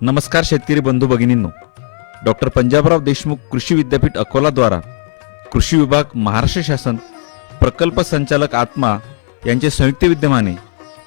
नमस्कार शेतकरी बंधू भगिनींनो, डॉक्टर पंजाबराव देशमुख कृषी विद्यापीठ अकोला द्वारा कृषी विभाग, महाराष्ट्र शासन, प्रकल्प संचालक आत्मा यांचे संयुक्त विद्यमाने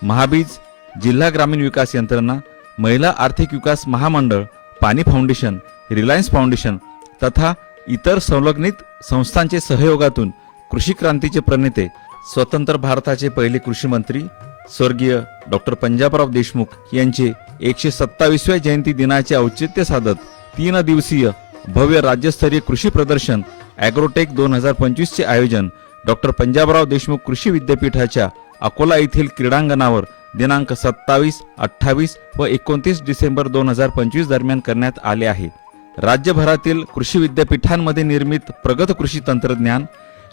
महाबीज, जिल्हा ग्रामीण विकास यंत्रणा, महिला आर्थिक विकास महामंडळ, पाणी फाउंडेशन, रिलायन्स फाउंडेशन तथा इतर संलग्नित संस्थांचे सहयोगातून कृषी क्रांतीचे प्रणेते, स्वतंत्र भारताचे पहिले कृषी मंत्री स्वर्गीय डॉक्टर पंजाबराव देशमुख यांचे 127व्या जयंती दिनाचे औचित्य साधत 3 दिवसीय भव्य राज्यस्तरीय कृषी प्रदर्शन ॲग्रोटेक 2025 चे आयोजन डॉक्टर पंजाबराव देशमुख कृषी विद्यापीठाच्या अकोला येथील क्रीडांगणावर दिनांक 27, 28 व 29 डिसेंबर 2025 दरम्यान करण्यात आले आहे। राज्यभरातील कृषी विद्यापीठांमध्ये निर्मित प्रगत कृषी तंत्रज्ञान,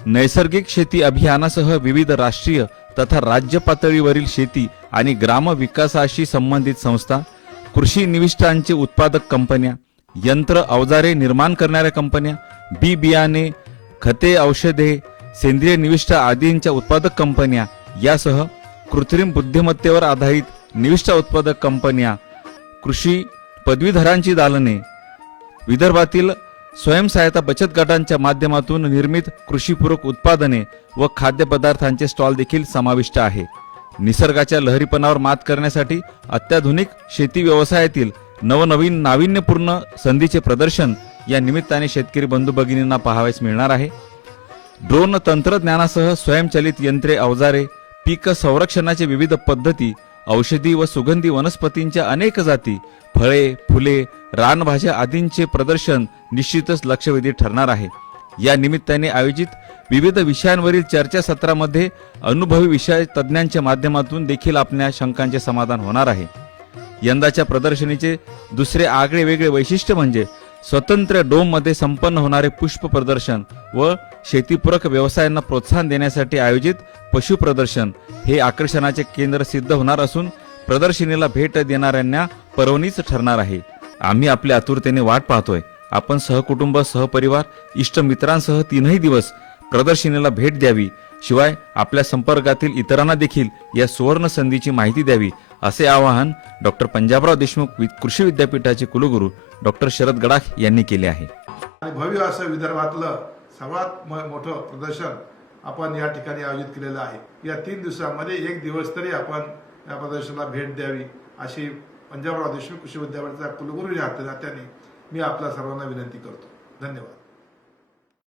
नैसर्गिक शेती अभियानासह विविध राष्ट्रीय तथा राज्य पातळीवरील शेती आणि ग्राम विकासाशी संबंधित संस्था, कृषी निविष्ठांचे उत्पादक कंपन्या, यंत्र अवजारे निर्माण करणाऱ्या कंपन्या, बी बियाणे, खते, औषधे, सेंद्रिय निविष्ठ आदींच्या उत्पादक कंपन्या यासह कृत्रिम बुद्धिमत्तेवर आधारित निविष्ठ उत्पादक कंपन्या, कृषी पदवीधरांची दालने, विदर्भातील स्वयंसहायता बचत गटांच्या माध्यमातून निर्मित कृषीपूरक उत्पादने व खाद्यपदार्थांचे स्टॉल देखील समाविष्ट आहे। निसर्गाच्या लहरीपणावर मात करण्यासाठी अत्याधुनिक शेती व्यवसायातील नवनवीन नाविन्यपूर्ण संधीचे प्रदर्शन या निमित्ताने शेतकरी बंधू भगिनींना पाहावयास मिळणार आहे। ड्रोन तंत्रज्ञानासह स्वयंचलित यंत्रे, अवजारे, पीक संरक्षणाचे विविध पद्धती, औषधी व सुगंधी वनस्पतींच्या अनेक जाती, फळे, फुले, रानभाज्या आदींचे प्रदर्शन निश्चितच लक्षवेधी ठरणार आहे। या निमित्ताने आयोजित विविध विषयांवरील चर्चासत्रामध्ये अनुभवी विषय तज्ञांच्या माध्यमातून देखील आपल्या शंकांचे समाधान होणार आहे। यंदाच्या प्रदर्शनीचे दुसरे आगळे वेगळे वैशिष्ट्य म्हणजे स्वतंत्र डोम मध्ये संपन्न होणारे पुष्प प्रदर्शन व शेतीपूरक व्यवसायांना प्रोत्साहन देण्यासाठी आयोजित पशु प्रदर्शन हे आकर्षणाचे केंद्र सिद्ध होणार असून प्रदर्शनीला भेट देणाऱ्यांना पर्वणीच ठरणार आहे। आम्ही आपल्या आतुरतेने वाट पाहतोय। आपण सहकुटुंब, सहपरिवार, इष्ट मित्रांसह 3 दिवस प्रदर्शनीला भेट द्यावी, शिवाय आपल्या संपर्कातील इतरांना देखील या सुवर्ण संधीची माहिती द्यावी, असे आवाहन डॉक्टर पंजाबराव देशमुख कृषी विद्यापीठाचे कुलगुरू डॉक्टर शरद गडाख यांनी केले आहे। भव्य असं विदर्भातलं सर्वात मोठं प्रदर्शन आपण या ठिकाणी आयोजित केलेलं आहे। या 3 दिवसांमध्ये 1 दिवस तरी आपण या प्रदर्शनाला भेट द्यावी अशी पंजाबराव देशमुख कृषी विद्यापीठाचा कुलगुरू या नात्याने मी आपल्या सर्वांना विनंती करतो। धन्यवाद।